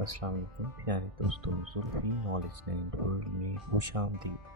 السلام علیکم پیارے دوستوں، زلفی نالج لینڈ ورلڈ میں خوش آمدید۔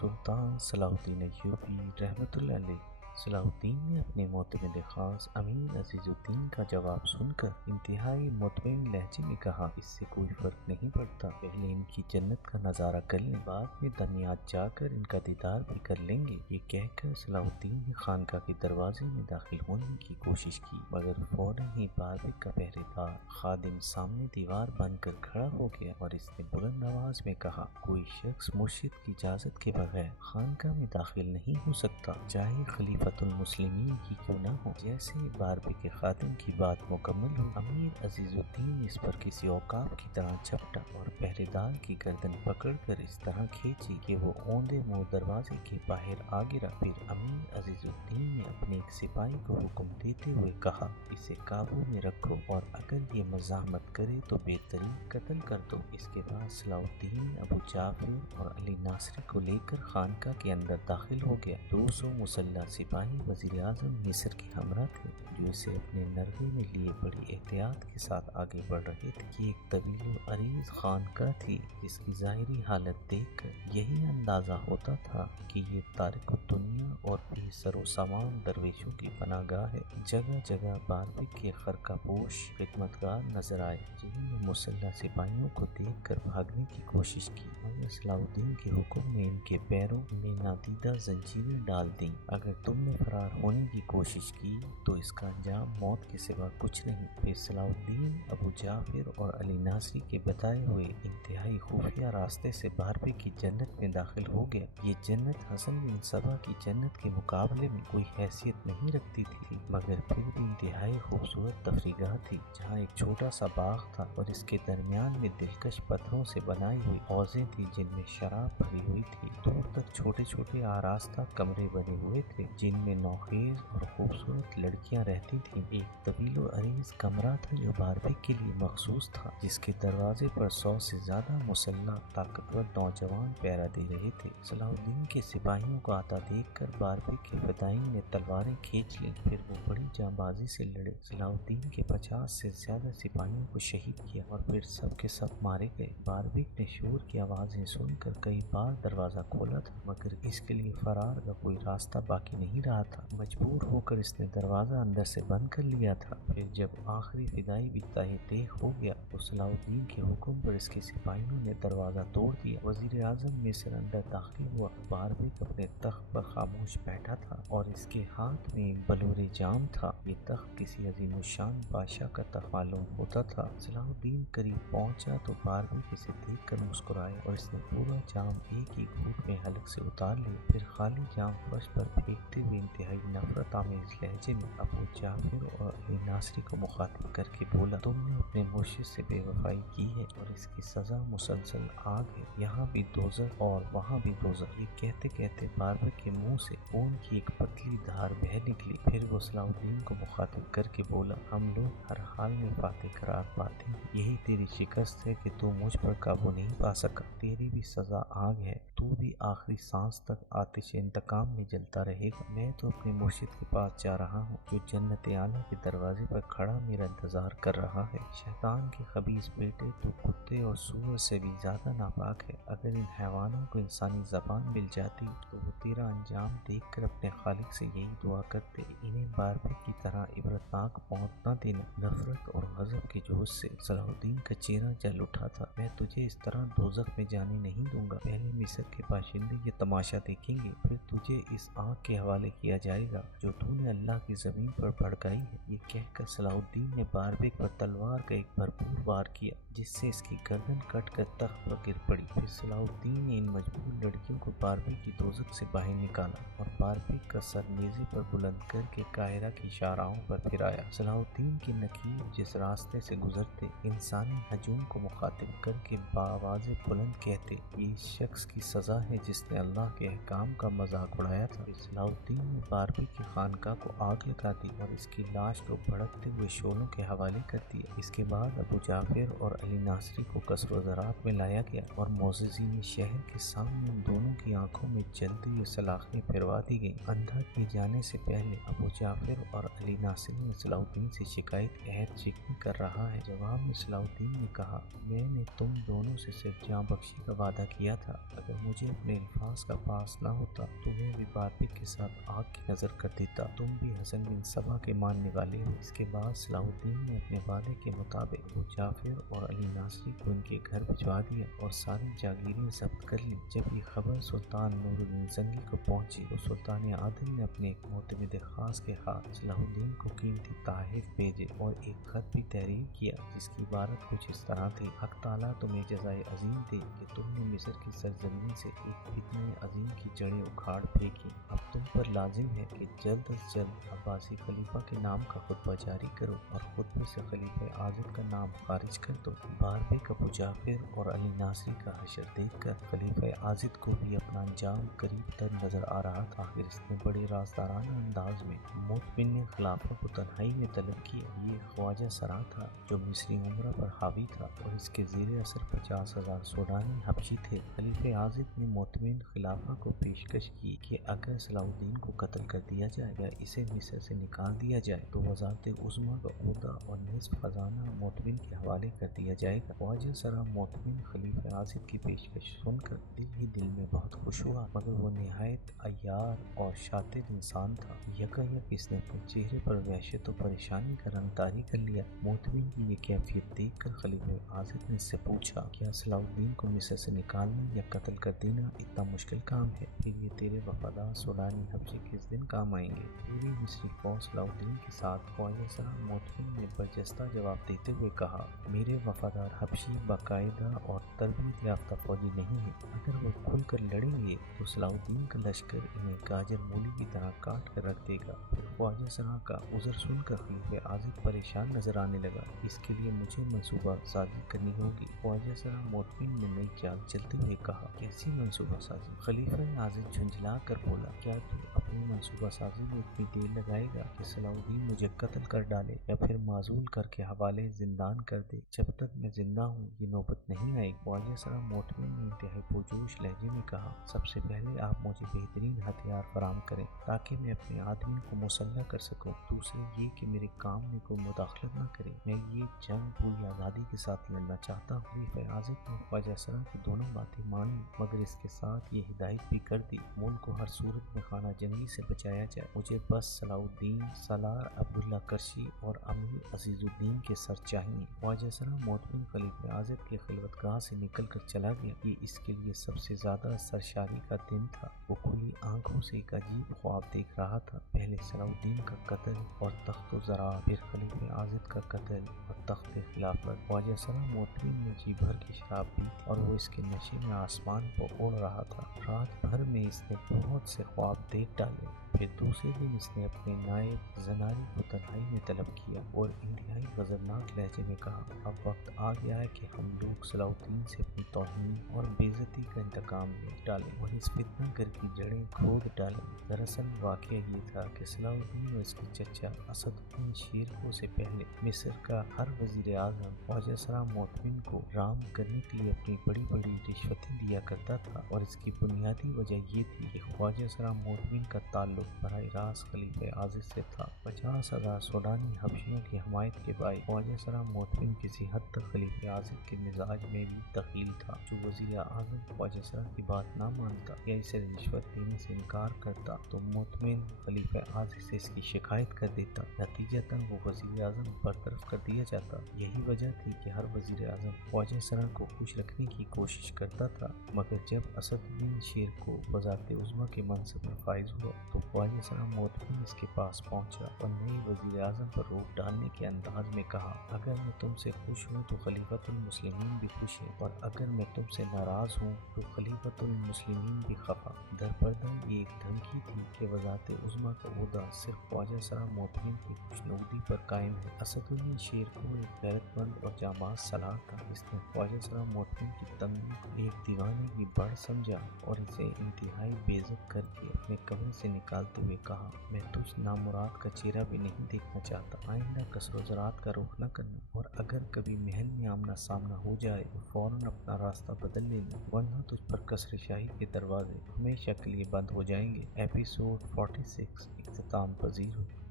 سلطان صلاح الدین ایوبی رحمۃ اللہ علیہ۔ صلاح الدین نے اپنے معتمد خاص امیر عزیز الدین کا جواب سن کر انتہائی مطمئن لہجے میں کہا، اس سے کوئی فرق نہیں پڑتا، پہلے ان کی جنت کا نظارہ کر لیں، بعد میں دمیات جا کر ان کا دیدار بھی کر لیں گے۔ یہ کہہ کر صلاح الدین نے خانقاہ کے دروازے میں داخل ہونے کی کوشش کی، مگر فوراً ہی باربک کا پہرے دار خادم سامنے دیوار بن کر کھڑا ہو گیا اور اس نے بلند آواز میں کہا، کوئی شخص مرشد کی اجازت کے بغیر خانقاہ میں داخل نہیں ہو سکتا، چاہے خلیفۃ المسلمین ہی کیوں نہ ہو۔ جیسے ہی باربک کے خادم کی بات مکمل ہوئی، امیر عزیز الدین اس پر کسی عقاب کی طرح جھپٹا اور پہرے دار کی گردن پکڑ کر اس طرح کھینچی کہ وہ اوندے منہ دروازے کے باہر آ گرا۔ پھر امیر عزیز الدین نے اپنے ایک سپاہی کو حکم دیتے ہوئے کہا، اسے قابو میں رکھو اور اگر یہ مزاحمت کرے تو بے طریق قتل کر دو۔ اس کے بعد صلاح الدین ابو جعفر اور علی ناصری کو لے کر خانقاہ کے اندر داخل ہو گیا۔ 200 مسلح سپاہی وزیر اعظم مصر کے ہمراہ تھے، جو اسے اپنے نرغے میں لیے بڑی احتیاط کے ساتھ آگے بڑھ رہے تھے۔ یہ ایک طویل و عریض خانقاہ تھی، جس کی ظاہری حالت دیکھ کر یہی اندازہ ہوتا تھا کہ یہ تارک الدنیا اور بے سر و سامان درویشوں کی پناہ گاہ ہے۔ جگہ جگہ باربک کے خرقہ پوش خدمتگار نظر آئے، جنہوں نے مسلح سپاہیوں کو دیکھ کر بھاگنے کی کوشش کی، مگر صلاح الدین کے حکم نے ان کے پیروں میں نادیدہ زنجیریں ڈال دیں۔ اگر تم نے فرار ہونے کی کوشش کی تو اس کا انجام موت کے سوا کچھ نہیں۔ پھر صلاح الدین ابو جعفر اور علی ناصری کے بتائے ہوئے انتہائی خفیہ راستے سے باربک کی جنت میں داخل ہو گیا۔ یہ جنت حسن بن صبا کی جنت کے مقابلے میں کوئی حیثیت نہیں رکھتی تھی، مگر پھر بھی انتہائی خوبصورت تفریح گاہ تھی، جہاں ایک چھوٹا سا باغ تھا اور اس کے درمیان میں دلکش پتھروں سے بنائی ہوئی حوضیں تھیں جن میں شراب بھری ہوئی تھی۔ دور تک چھوٹے چھوٹے آراستہ کمرے بنے ہوئے تھے جن میں نوخیز اور خوبصورت لڑکیاں رہتی تھیں۔ ایک طویل و عریض کمرہ تھا جو باربک کے لیے مخصوص تھا، جس کے دروازے پر 100 سے زیادہ مسلح طاقتور نوجوان پہرا دے رہے تھے۔ صلاح الدین کے سپاہیوں کو آتا دیکھ کر باربک کے فدائین نے تلواریں کھینچ لیں، پھر وہ بڑی جانبازی سے لڑے۔ صلاح الدین کے 50 سے زیادہ سپاہیوں کو شہید کیا اور پھر سب کے سب مارے گئے۔ باربک نے شور کی آوازیں سن کر کئی بار دروازہ کھولا تھا، مگر اس کے لیے فرار کا کوئی راستہ باقی نہیں رہا تھا۔ مجبور ہو کر اس نے دروازہ اندر سے بند کر لیا تھا۔ پھر جب آخری فدائی بھی تہی تیغ ہو گیا تو صلاح الدین کے حکم پر اس کے سپاہیوں نے دروازہ توڑ دیا۔ وزیر اعظم مصر اندر داخل ہوا۔ باربک اپنے تخت پر خاموش بیٹھا تھا اور اس کے ہاتھ میں ایک بلور جام تھا۔ یہ تخت کسی عظیم الشان بادشاہ کا تخت معلوم ہوتا تھا۔ صلاح الدین قریب پہنچا تو باربک اسے دیکھ کر مسکرایا اور اس نے پورا جام ایک ہی گھونٹ میں حلق سے اتار لیا۔ پھر خالی جام فرش پر پھینکتے ہوئے انتہائی نفرت آمیز لہجے میں ابو جعفر اور علی ناصری کو مخاطب کر کے بولا، تم نے اپنے مرشد سے بے وفائی کی ہے اور اس کی سزا مسلسل آگ ہے، یہاں بھی دوزخ اور وہاں بھی دوزخ۔ یہ کہتے کہتے باربک کے منہ سے خون کی ایک پتلی دھار بہہ نکلی۔ پھر وہ صلاح الدین کو مخاطب کر کے بولا، ہم لوگ ہر حال میں فاتح قرار پاتے ہیں، یہی تیری شکست ہے کہ تو مجھ پر قابو نہیں پا سکا، تیری بھی سزا آگ ہے، تو بھی آخری سانس تک آتش انتقام میں جلتا رہے گا۔ میں تو اپنے مرشد کے پاس جا رہا ہوں، جو جنت اعلیٰ کے دروازے پر کھڑا میرا انتظار کر رہا ہے۔ شیطان کے خبیث بیٹے، تو کتے اور سور سے بھی زیادہ ناپاک ہے۔ اگر ان حیوانوں کو انسانی زبان مل جاتی تو وہ تیرا انجام دیکھ کر اپنے خالق سے یہی دعا کرتے، انہیں باربک کی طرح عبرتناک موت نہ دینا۔ نفرت اور غضب کے جوش سے صلاح الدین کا چہرہ جل اٹھا تھا۔ میں تجھے اس طرح دوزخ میں جانے نہیں دوں گا، پہلے مصر کے باشندے یہ تماشا دیکھیں گے، پھر تجھے اس آگ کے حوالے کیا جائے گا جو تو نے اللہ کی زمین پر بھڑکائی ہے۔ یہ کہہ کر صلاح الدین نے باربک پر تلوار کا ایک بھرپور وار کیا، جس سے اس کی گردن کٹ کر تخت پر گر پڑی۔ پھر صلاح الدین نے ان مجبور لڑکیوں کو باربک کی دوزخ سے باہر نکالا اور باربک کا سر نیزے پر بلند کر کے قاہرہ کی شاہراہوں پر پھرایا۔ صلاح الدین کے نقیب جس راستے سے گزرتے، انسانی ہجوم کو مخاطب کر کے بآواز بلند کہتے، یہ اس شخص کی سزا ہے جس نے اللہ کے احکام کا مذاق اڑایا تھا۔ پھر صلاح الدین الدین نے باربی کی خانقاہ کو آگ لگا دی اور اس کی لاش کو بھڑکتے ہوئے شعلوں کے حوالے کر دیا۔ اس کے بعد ابو جعفر اور علی ناصری کو قصر و زرات میں لایا گیا اور معززین شہر کے سامنے ان دونوں کی آنکھوں میں جلتی ہوئی سلاخیں پھروا دی گئیں۔ اندھا کیے جانے سے پہلے ابو جعفر اور علی ناصری نے صلاح الدین سے شکایت عہد چکنی کر رہا ہے۔ جواب میں صلاح الدین نے کہا، میں نے تم دونوں سے صرف جاں بخشی کا وعدہ کیا تھا۔ اگر مجھے اپنے الفاظ کا پاس نہ ہوتا تو میں بھی باربی کے ساتھ آگ کی نظر کر دیتا۔ تم بھی حسن بن صبا کے ماننے والے ہو۔ اس کے بعد صلاح الدین نے اپنے وعدے کے مطابق ابو جعفر اور علی ناصری کو ان کے گھر بھجوا دیا اور ساری جاگیریں ضبط کر لی۔ جب یہ خبر سلطان نور الدین زنگی کو پہنچی تو سلطان عادل نے اپنے ایک معتمد خاص کے ہاتھ صلاح الدین کو قیمتی تحائف بھیجے اور ایک خط بھی تحریر کیا جس کی عبارت کچھ اس طرح تھی: حق تعالیٰ تمہیں جزائے عظیم دے کہ تم نے مصر کی سرزمین سے ایک فتنہ عظیم کی جڑیں اکھاڑ پھینکی۔ اب تم پر لازم ہے کہ جلد از جلد عباسی خلیفہ کے نام کا خطبہ جاری کرو اور خطبے سے خلیفہ عاضد کا نام خارج کر دو۔ باربیک ابو جعفر اور علی ناصری کا حشر دیکھ کر خلیفہ عاضد کو بھی اپنا انجام قریب تر نظر آ رہا تھا۔ آخر اس نے بڑے رازدارانہ انداز میں مطمئن خلافہ کو تنہائی میں طلب کیا۔ یہ خواجہ سرا تھا جو مصری عمرہ پر حاوی تھا اور اس کے زیر اثر 50,000 سوڈانی حبشی تھے۔ خلیفہ عاضد نے مطمئن خلافہ کو پیشکش کی کہ اگر صلاح الدین کو قتل کر دیا جائے یا اسے مصر سے نکال دیا جائے تو وزارت عظمیٰ کا عہدہ اور نصف خزانہ مطمئن کے حوالے کر دیا جائے گا۔ خواجہ سرا مطمئن خلیفہ عاضد کی پیشکش سن کر دل ہی دل میں بہت خوش ہوا، مگر وہ نہایت عیار اور شاطر انسان تھا۔ یکایک اس نے اپنے چہرے پر وحشت و پریشانی کا رنگ طاری کر لیا۔ مطمئن کی یہ کیفیت دیکھ کر خلیفہ عاضد نے اس سے پوچھا، کیا صلاح الدین کو مصر سے نکالنا یا قتل کر دینا اتنا مشکل کام ہے؟ پھر یہ تیرے وفادار سوڈانی حبشی کس دن کام آئیں گے؟ پوری مصری فوج صلاح الدین کے ساتھ۔ خواجہ سرا مطمئن نے برجستہ جواب دیتے ہوئے کہا، میرے وفادار حبشی باقاعدہ اور تربیت یافتہ فوجی نہیں ہیں۔ اگر وہ کھل کر لڑیں گے تو صلاح الدین کا لشکر انہیں گاجر مولی کی طرح کاٹ کر رکھ دے گا۔ پھر خواجہ سرا کا عذر سن کر خلیفہ عاضد پریشان نظر آنے لگا۔ اس کے لیے مجھے منصوبہ سازی کرنی ہوگی۔ خواجہ سرا مطمئن نے نئی چال چلتے ہوئے کہا، کیسی منصوبہ سازی؟ خلیفہ عاضد جھنجھلا کر بولا، کیا تو اپنی منصوبہ سازی میں اتنی دیر لگائے گا کہ صلاح الدین مجھے قتل کر ڈالے یا پھر معزول کر کے حوالے زندان کر دے؟ جب تک میں زندہ ہوں یہ نوبت نہیں آئے گی۔ خواجہ سرا مطمئن نے انتہائی پرجوش لہجے میں کہا، سب سے پہلے آپ مجھے بہترین ہتھیار فراہم کریں تاکہ میں اپنے آدمی کو مسلح کر سکوں۔ دوسرے یہ کہ میرے کام میں کوئی مداخلت نہ کرے، میں یہ جنگ پوری آزادی کے ساتھ لڑنا چاہتا ہوں۔ خلیفہ عاضد نے خواجہ سرا کی دونوں باتیں مان لی، مگر اس کے ساتھ یہ ہدایت بھی کر دی، ملک کو ہر صورت میں خانہ جنگی سے بچایا جائے۔ مجھے بس صلاح الدین، سالار عبداللہ کرشی اور امیر عزیز الدین کے سر چاہیے۔ خواجہ سرا مطمئن خلیفہ عاضد کی خلوت گاہ سے نکل کر چلا گیا۔ یہ اس کے لیے سب سے زیادہ سرشاری کا دن تھا۔ وہ کھلی آنکھوں سے ایک عجیب خواب دیکھ رہا تھا، پہلے صلاح الدین کا قتل اور تخت و زرع، پھر خلیفہ عاضد کا قتل اور تخت خلافت۔ خواجہ سرا مطمئن نے جی بھر کی شراب پی تھی اور وہ اس کے نشے میں آسمان پر اڑ رہا تھا۔ رات بھر میں اس نے بہت سے خواب دیکھ ڈالے۔ پھر دوسرے دن اس نے اپنے نائب زناری کو تنہائی میں طلب کیا اور انتہائی غضبناک لہجے میں کہا، اب وقت آ گیا ہے کہ ہم لوگ صلاح الدین سے اپنی توہین اور بے عزتی کا انتقام لے ڈالیں اور اس فتنہ گر کی جڑیں کھود ڈالیں۔ دراصل واقعہ یہ تھا کہ صلاح الدین اور اس کے چچا اسد الدین شیرکو سے پہلے مصر کا ہر وزیر اعظم خواجہ سرا مطمئن کو رام کرنے کے لیے اپنی بڑی بڑی رشوتیں دیا کرتا تھا، اور اس کی بنیادی وجہ یہ تھی کہ خواجہ سرا مطمئن کا تعلق براہ راست خلیفہ عاضد سے تھا۔ 50,000 سوڈانی حبشیوں کی حمایت کے باعث خواجہ سرا مطمئن کسی حد تک خلیفہ عاضد کے مزاج میں بھی دخیل تھا۔ جو وزیر اعظم خواجہ سرا کی بات نہ مانتا یا اسے رشوت دینے سے انکار کرتا تو مطمئن خلیفہ عاضد سے اس کی شکایت کر دیتا، نتیجتاً وہ وزیر اعظم برطرف کر دیا جاتا۔ یہی وجہ تھی کہ ہر وزیر اعظم خواجہ سرا کو خوش رکھنے کی کوشش کرتا تھا، مگر جب اسد الدین شیرکو وزارت عظمیٰ کے منصب پر فائز ہوا تو خواجہ سرا مطمئن اس کے پاس پہنچا اور نئے وزیر اعظم پر روک ڈالنے کے انداز میں کہا، اگر میں تم سے خوش ہوں تو خلیفۃ المسلمین بھی خوش ہے، اور اگر میں تم سے ناراض ہوں تو خلیفۃ المسلمین بھی خفا۔ درپردہ یہ ایک دھمکی تھی کہ وزارت عظمیٰ کا عہدہ صرف خواجہ سرا مطمئن کی خوشنودی پر قائم ہے۔ اسد الدین شیرکو ایک غیرت مند اور جانباز سالار تھا۔ اس نے خواجہ سرا مطمئن کی تنگی کو ایک دیوانے کی بڑھ سمجھا اور اسے انتہائی بے عزت کر کے اپنے کمرے سے نکال ڈالتے ہوئے کہا، میں تجھ نامراد کا چہرہ بھی نہیں دیکھنا چاہتا، آئندہ قصر و زراعت کا رخ نہ کرنا، اور اگر کبھی محل میں آمنا سامنا ہو جائے تو فوراً اپنا راستہ بدل لینا، ورنہ تجھ پر قصر شاہی کے دروازے ہمیشہ کے لیے بند ہو جائیں گے۔ ایپیسوڈ 46 اختتام پذیر ہو۔